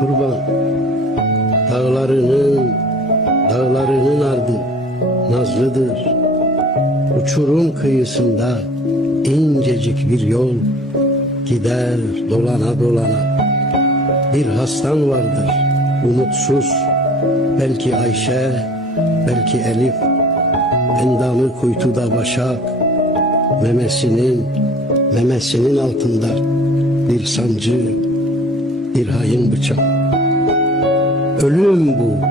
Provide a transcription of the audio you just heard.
kurban. Dağlarının ardı nazlıdır. Uçurum kıyısında incecik bir yol gider dolana dolana. Bir hastan vardır umutsuz, belki Ayşe, belki Elif. Endamı kuytuda başak, memesinin altında bir sancı, bir hain bıçak. Ölüm bu.